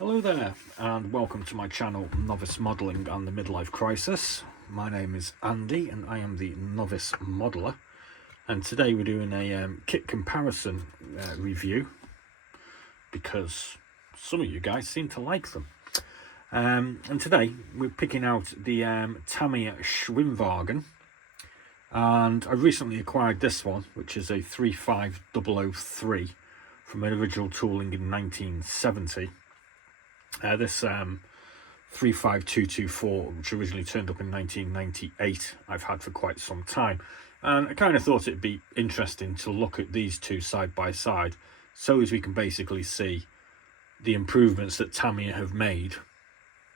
Hello there, and welcome to my channel Novice Modelling and the Midlife Crisis. My name is Andy and I am the Novice Modeller, and today we're doing a kit comparison review because some of you guys seem to like them. And today we're picking out the Tamiya Schwimmwagen, and I recently acquired this one, which is a 35003 from original tooling in 1970. This 35224, which originally turned up in 1998, I've had for quite some time, and I kind of thought it'd be interesting to look at these two side by side so as we can basically see the improvements that Tamiya have made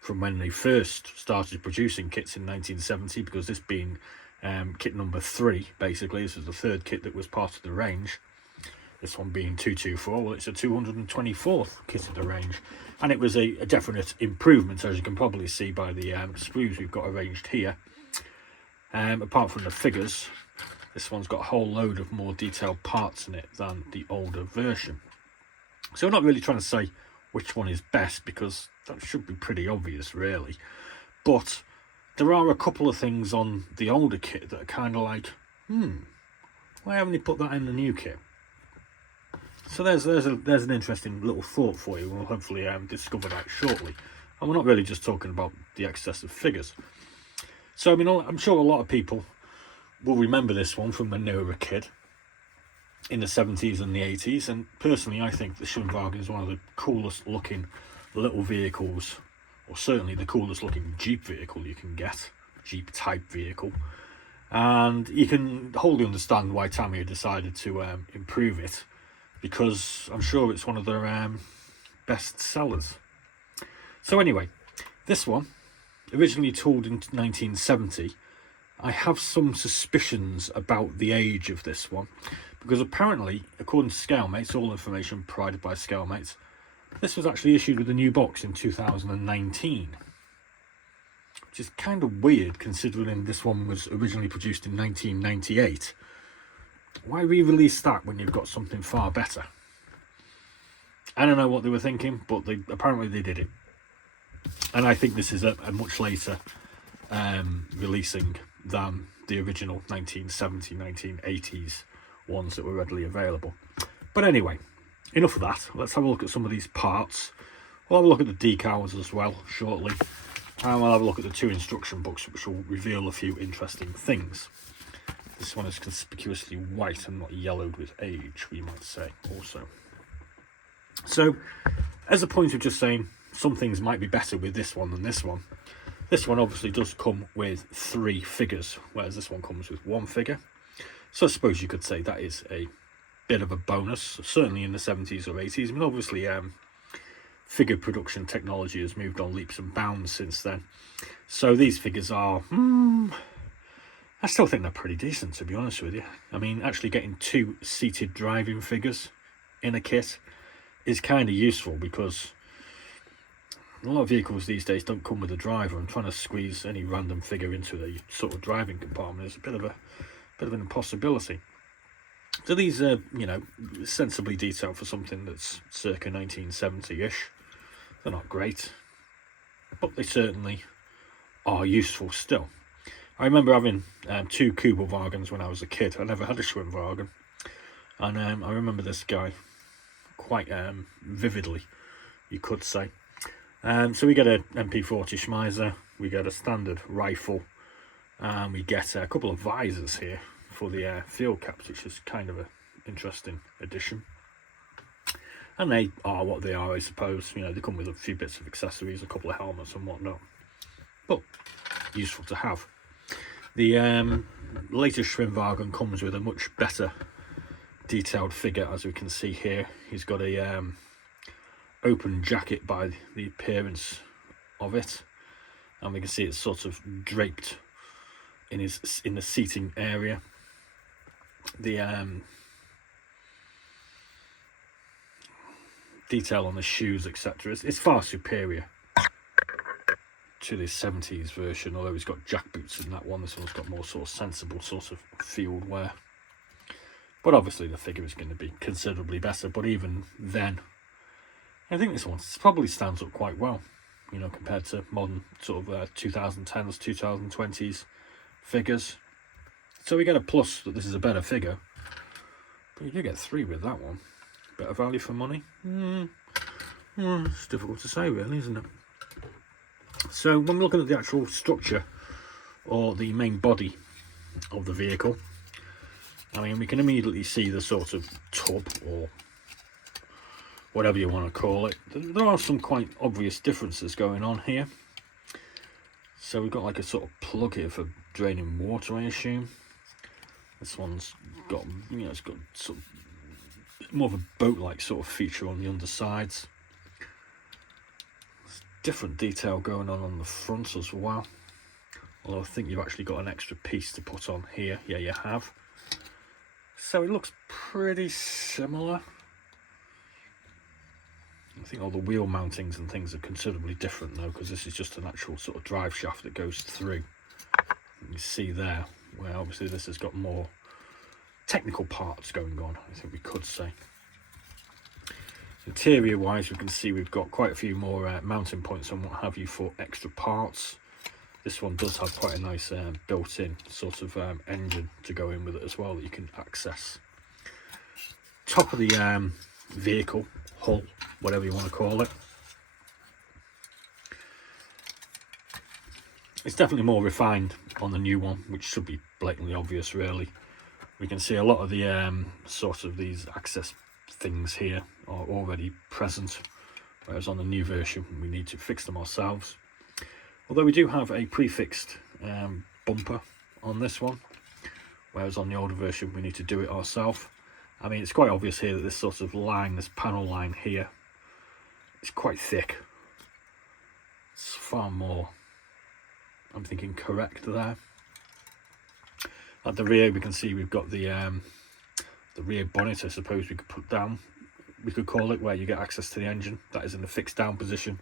from when they first started producing kits in 1970, because this being kit number 3, basically this is the third kit that was part of the range. This one being 224, well, it's a 224th kit of the range, and it was a definite improvement, as you can probably see by the sprues we've got arranged here. Apart from the figures, this one's got a whole load of more detailed parts in it than the older version. So I'm not really trying to say which one is best, because that should be pretty obvious really, but there are a couple of things on the older kit that are kind of like, why haven't you put that in the new kit? So there's an interesting little thought for you. We'll hopefully discover that shortly. And we're not really just talking about the excess of figures. So I mean, I'm sure a lot of people will remember this one from when they were a kid in the 70s and the 80s. And personally, I think the Schwimmwagen is one of the coolest looking little vehicles, or certainly the coolest looking Jeep vehicle you can get, Jeep type vehicle. And you can wholly understand why Tamiya decided to improve it, because I'm sure it's one of their best sellers. So anyway, this one, originally tooled in 1970, I have some suspicions about the age of this one, because apparently, according to Scalemates, all information provided by Scalemates, this was actually issued with a new box in 2019, which is kind of weird considering this one was originally produced in 1998. Why re-release that when you've got something far better? I don't know what they were thinking, but apparently they did it. And I think this is a much later releasing than the original 1970, 1980s ones that were readily available. But anyway, enough of that. Let's have a look at some of these parts. We'll have a look at the decals as well shortly. And we'll have a look at the 2 instruction books, which will reveal a few interesting things. This one is conspicuously white and not yellowed with age, we might say, also. So, as a point of just saying some things might be better with this one than this one obviously does come with 3 figures, whereas this one comes with 1 figure. So I suppose you could say that is a bit of a bonus, certainly in the 70s or 80s. I mean, obviously, figure production technology has moved on leaps and bounds since then. So these figures are... I still think they're pretty decent, to be honest with you. I mean, actually getting 2 seated driving figures in a kit is kind of useful, because a lot of vehicles these days don't come with a driver, and trying to squeeze any random figure into the sort of driving compartment is a bit of an impossibility. So these are, you know, sensibly detailed for something that's circa 1970-ish. They're not great, but they certainly are useful still. I remember having 2 Schwimmwagens when I was a kid. I never had a Schwimmwagen, and I remember this guy quite vividly, you could say. So we get a MP40 Schmeiser, we get a standard rifle, and we get a couple of visors here for the field caps, which is kind of an interesting addition. And they are what they are, I suppose. You know, they come with a few bits of accessories, a couple of helmets and whatnot, but useful to have. The latest Schwimmwagen comes with a much better detailed figure, as we can see here. He's got a open jacket by the appearance of it, and we can see it's sort of draped in the seating area. The detail on the shoes, etc., is far superior to the 70s version, although he's got jack boots in that one. This one's got more sort of sensible sort of field wear. But obviously the figure is going to be considerably better. But even then, I think this one probably stands up quite well, you know, compared to modern sort of 2010s, 2020s figures. So we get a plus that this is a better figure, but you do get 3 with that one. Better value for money? It's difficult to say really, isn't it? So when we're looking at the actual structure or the main body of the vehicle, I mean, we can immediately see the sort of tub or whatever you want to call it. There are some quite obvious differences going on here. So we've got like a sort of plug here for draining water, I assume. This one's got, you know, it's got sort of more of a boat-like sort of feature on the undersides. There's different detail going on the front as well. Although I think you've actually got an extra piece to put on here. Yeah, you have. So it looks pretty similar. I think all the wheel mountings and things are considerably different though, because this is just an actual sort of drive shaft that goes through. You see there, where obviously this has got more technical parts going on, I think we could say. Interior wise, we can see we've got quite a few more mounting points and what have you for extra parts. This one does have quite a nice built-in sort of engine to go in with it as well that you can access. Top of the vehicle, hull, whatever you want to call it. It's definitely more refined on the new one, which should be blatantly obvious really. We can see a lot of the sort of these access things here are already present, whereas on the new version we need to fix them ourselves. Although we do have a prefixed bumper on this one, whereas on the older version we need to do it ourselves. I mean, it's quite obvious here that this sort of line, this panel line here, is quite thick. It's far more, I'm thinking, correct there. At the rear we can see we've got the rear bonnet, I suppose we could put down, we could call it, where you get access to the engine. That is in the fixed down position.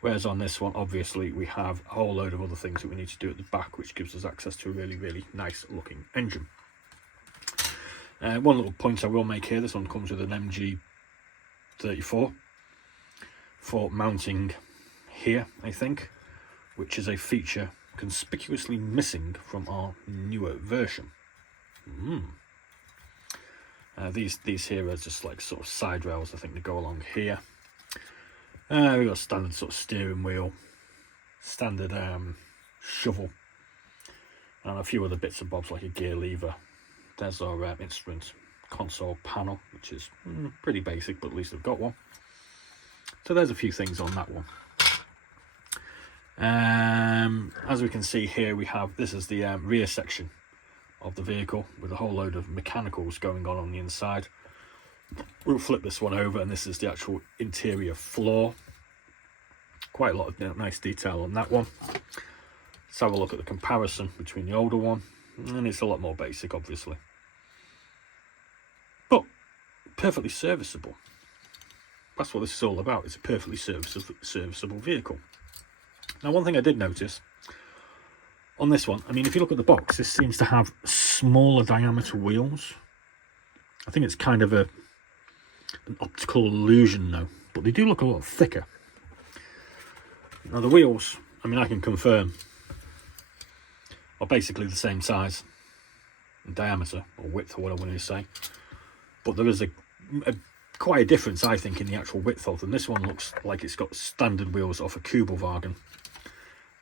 Whereas on this one, obviously, we have a whole load of other things that we need to do at the back, which gives us access to a really, really nice looking engine. One little point I will make here, this one comes with an MG34 for mounting here, I think, which is a feature conspicuously missing from our newer version. These here are just like sort of side rails, I think, that go along here. We've got standard sort of steering wheel, standard shovel, and a few other bits and bobs like a gear lever. There's our instrument console panel, which is pretty basic, but at least I've got one. So there's a few things on that one. As we can see here, we have, this is the rear section of the vehicle with a whole load of mechanicals going on the inside. We'll flip this one over and this is the actual interior floor. Quite a lot of nice detail on that one. Let's have a look at the comparison between the older one, and it's a lot more basic obviously, but perfectly serviceable. That's what this is all about. It's a perfectly serviceable vehicle. Now, one thing I did notice on this one, I mean, if you look at the box, this seems to have smaller diameter wheels. I think it's kind of an optical illusion though, but they do look a lot thicker. Now the wheels, I mean, I can confirm, are basically the same size in diameter or width or whatever you say, but there is quite a difference, I think, in the actual width of them. This one looks like it's got standard wheels off a Schwimmwagen,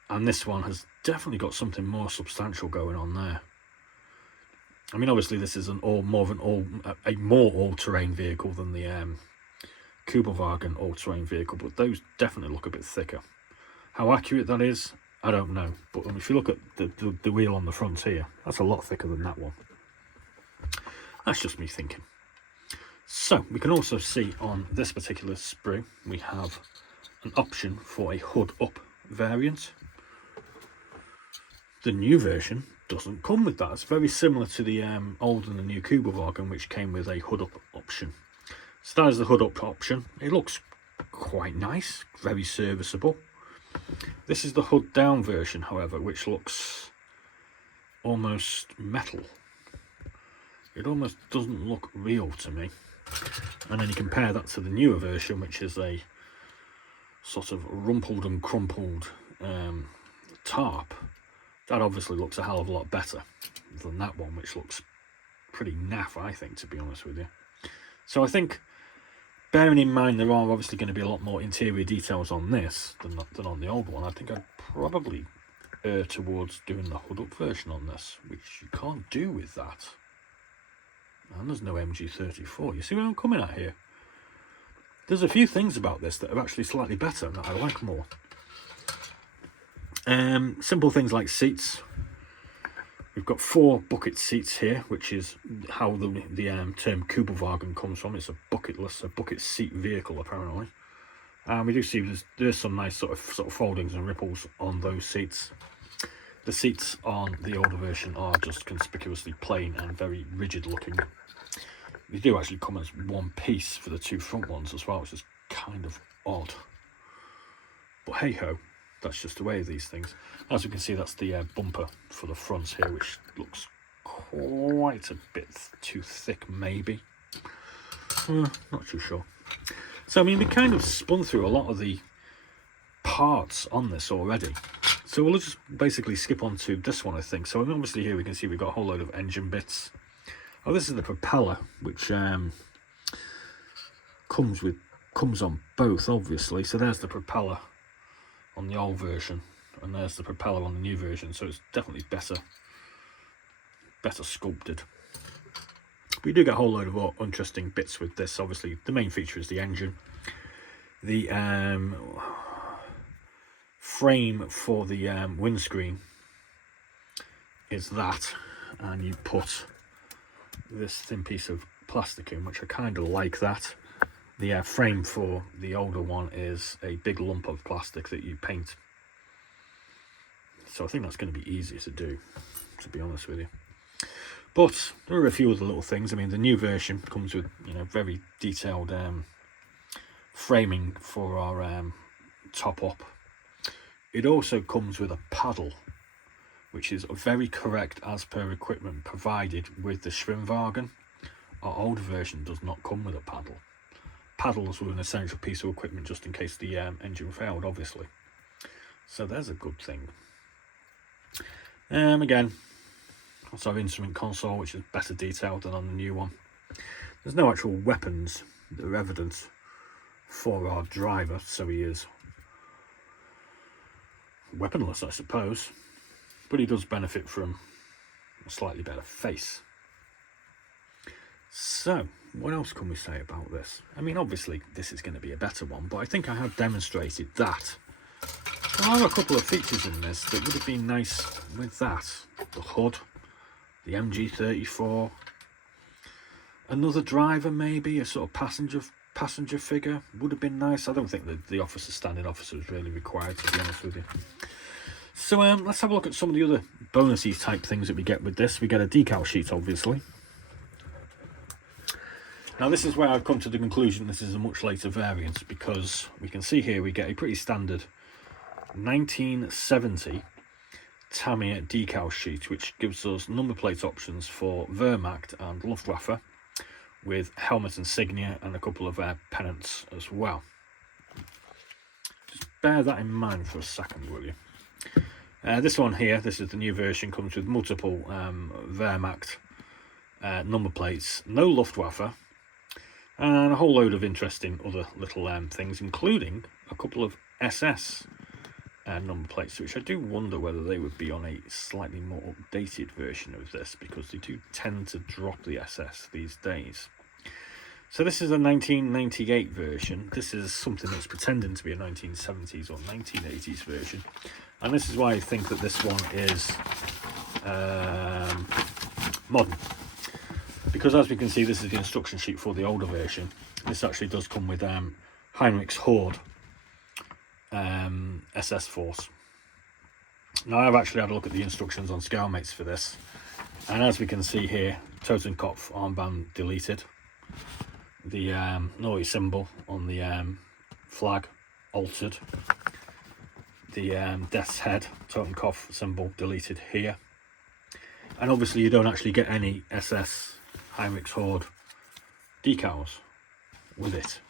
and this one has definitely got something more substantial going on there. I mean, obviously this is a more all-terrain vehicle than the Schwimmwagen all-terrain vehicle, but those definitely look a bit thicker. How accurate that is, I don't know, but if you look at the wheel on the front here, that's a lot thicker than that one. That's just me thinking. So we can also see on this particular sprue we have an option for a hood up variant. The new version doesn't come with that. It's very similar to the old and the new Schwimmwagen, which came with a hood up option. So that is the hood up option. It looks quite nice, very serviceable. This is the hood down version, however, which looks almost metal. It almost doesn't look real to me. And then you compare that to the newer version, which is a sort of rumpled and crumpled tarp, that obviously looks a hell of a lot better than that one, which looks pretty naff, I think, to be honest with you. So I think, bearing in mind there are obviously going to be a lot more interior details on this than on the old one, I think I'd probably err towards doing the hood-up version on this, which you can't do with that. And there's no MG34. You see where I'm coming at here? There's a few things about this that are actually slightly better and that I like more. Simple things like seats. We've got 4 bucket seats here, which is how the term Schwimmwagen comes from. It's a bucket seat vehicle, apparently. And we do see there's some nice sort of foldings and ripples on those seats. The seats on the older version are just conspicuously plain and very rigid looking. They do actually come as one piece for the 2 front ones as well, which is kind of odd. But hey ho, that's just the way of these things. As you can see, that's the bumper for the fronts here, which looks quite a bit too thick, maybe. Not too sure. So I mean, we kind of spun through a lot of the parts on this already. So we'll just basically skip on to this one, I think. So obviously here we can see we've got a whole load of engine bits. Oh, this is the propeller, which comes on both, obviously. So there's the propeller on the old version, and there's the propeller on the new version. So it's definitely better sculpted. We do get a whole load of interesting bits with this. Obviously, the main feature is the engine. The frame for the windscreen is that, and you put this thin piece of plastic in, which I kind of like that. The frame for the older one is a big lump of plastic that you paint. So I think that's going to be easier to do, to be honest with you. But there are a few other little things. I mean, the new version comes with, you know, very detailed framing for our top up. It also comes with a paddle, which is very correct as per equipment provided with the Schwimmwagen. Our older version does not come with a paddle. Paddles were an essential piece of equipment just in case the engine failed, obviously. So there's a good thing. Again, also our instrument console, which is better detailed than on the new one. There's no actual weapons that are evident for our driver, so he is weaponless, I suppose. But he does benefit from a slightly better face. So, what else can we say about this? I mean, obviously, this is going to be a better one, but I think I have demonstrated that there are a couple of features in this that would have been nice with that. The hood, the MG34, another driver maybe, a sort of passenger figure would have been nice. I don't think that the standing officer is really required, to be honest with you. So let's have a look at some of the other bonusy type things that we get with this. We get a decal sheet, obviously. Now this is where I've come to the conclusion this is a much later variant, because we can see here we get a pretty standard 1970 Tamiya decal sheet, which gives us number plate options for Wehrmacht and Luftwaffe, with helmet insignia and a couple of pennants as well. Just bear that in mind for a second, will you? This one here, this is the new version, comes with multiple Wehrmacht number plates, no Luftwaffe, and a whole load of interesting other little things, including a couple of SS number plates, which I do wonder whether they would be on a slightly more updated version of this, because they do tend to drop the SS these days. So this is a 1998 version. This is something that's pretending to be a 1970s or 1980s version, and this is why I think that this one is modern, because as we can see, this is the instruction sheet for the older version. This actually does come with Heinrich's Horde SS Force. Now I've actually had a look at the instructions on Scalemates for this, and as we can see here, Totenkopf armband deleted, the Novice symbol on the flag altered, the Death's Head Totenkopf symbol deleted here, and obviously you don't actually get any SS Heinrich's Horde decals with it.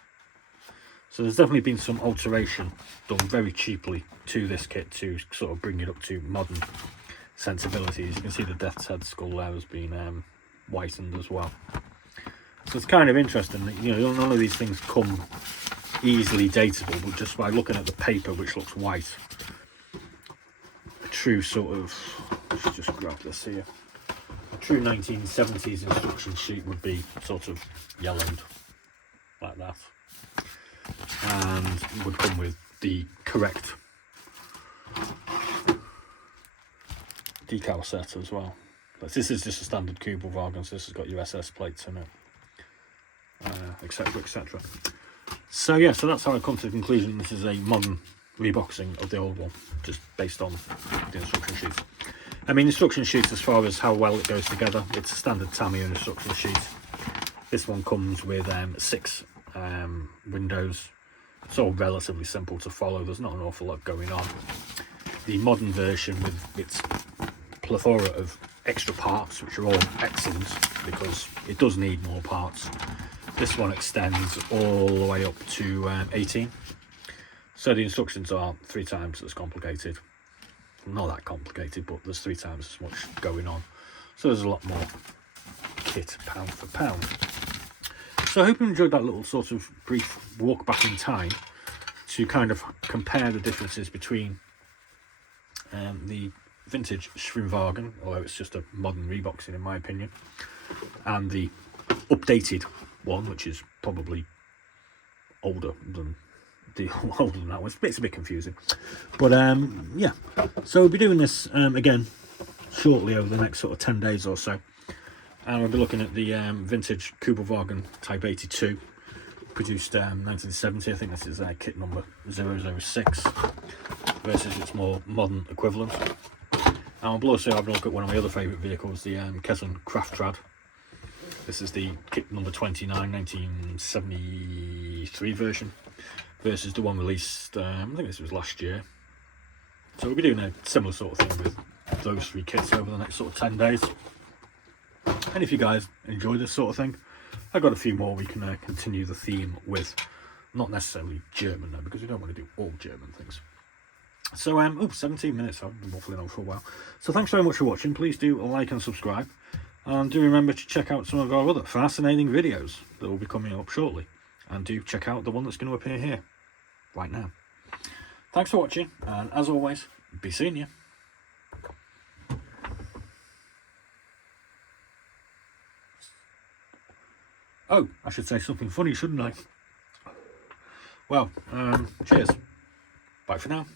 So there's definitely been some alteration done very cheaply to this kit to sort of bring it up to modern sensibilities. You can see the Death's Head skull there has been whitened as well. So it's kind of interesting that, you know, none of these things come easily datable, but just by looking at the paper, which looks white, a true sort of, let's just grab this here, a true 1970s instruction sheet would be sort of yellowed like that, and would come with the correct decal set as well. But this is just a standard Schwimmwagen, so this has got USS plates in it, etc, etc. So yeah, so that's how I come to the conclusion this is a modern reboxing of the old one, just based on the instruction sheet. I mean, instruction sheets, as far as how well it goes together, it's a standard Tamiya instruction sheet. This one comes with 6 windows. It's all relatively simple to follow. There's not an awful lot going on. The modern version, with its plethora of extra parts, which are all excellent because it does need more parts. This one extends all the way up to 18. So the instructions are 3 times as complicated. Not that complicated, but there's 3 times as much going on. So there's a lot more kit pound for pound. So I hope you enjoyed that little sort of brief walk back in time to kind of compare the differences between the vintage Schwimmwagen, although it's just a modern reboxing in my opinion, and the updated one, which is probably older than that one. It's a bit confusing, but yeah. So we'll be doing this again shortly over the next sort of 10 days or so, and we'll be looking at the vintage Schwimmwagen Type 82, produced 1970. I think this is kit number 006 versus its more modern equivalent. And we'll also have a look at one of my other favourite vehicles, the Kesson Craft Trad. This is the kit number 29, 1973 version, versus the one released, I think this was last year. So we'll be doing a similar sort of thing with those 3 kits over the next sort of 10 days. And if you guys enjoy this sort of thing, I've got a few more we can continue the theme with. Not necessarily German though, because we don't want to do all German things. So, 17 minutes, I've been waffling on for a while. So thanks very much for watching. Please do like and subscribe. And do remember to check out some of our other fascinating videos that will be coming up shortly. And do check out the one that's going to appear here, right now. Thanks for watching, and as always, be seeing you. Oh, I should say something funny, shouldn't I? Well, cheers. Bye for now.